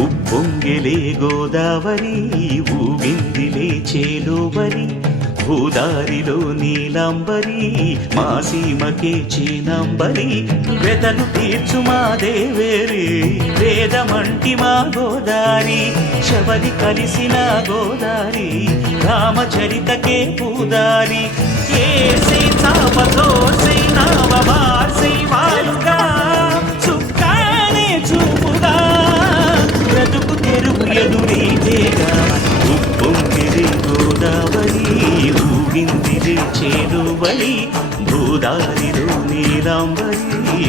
ఊగెలే గోదావరి ఊగిందిలే చేలోవరి భూదారిలో నీలాంబరి మా సీమకే చీనాంబరి. వెతలు తీర్చు మా దేవేరి వేదమంటి మా గోదారి శబరి కలిసిన గోదారి రామచరితకే పూదారి. ఏ నీలాంబరి భూదారిలో నీలాంబరి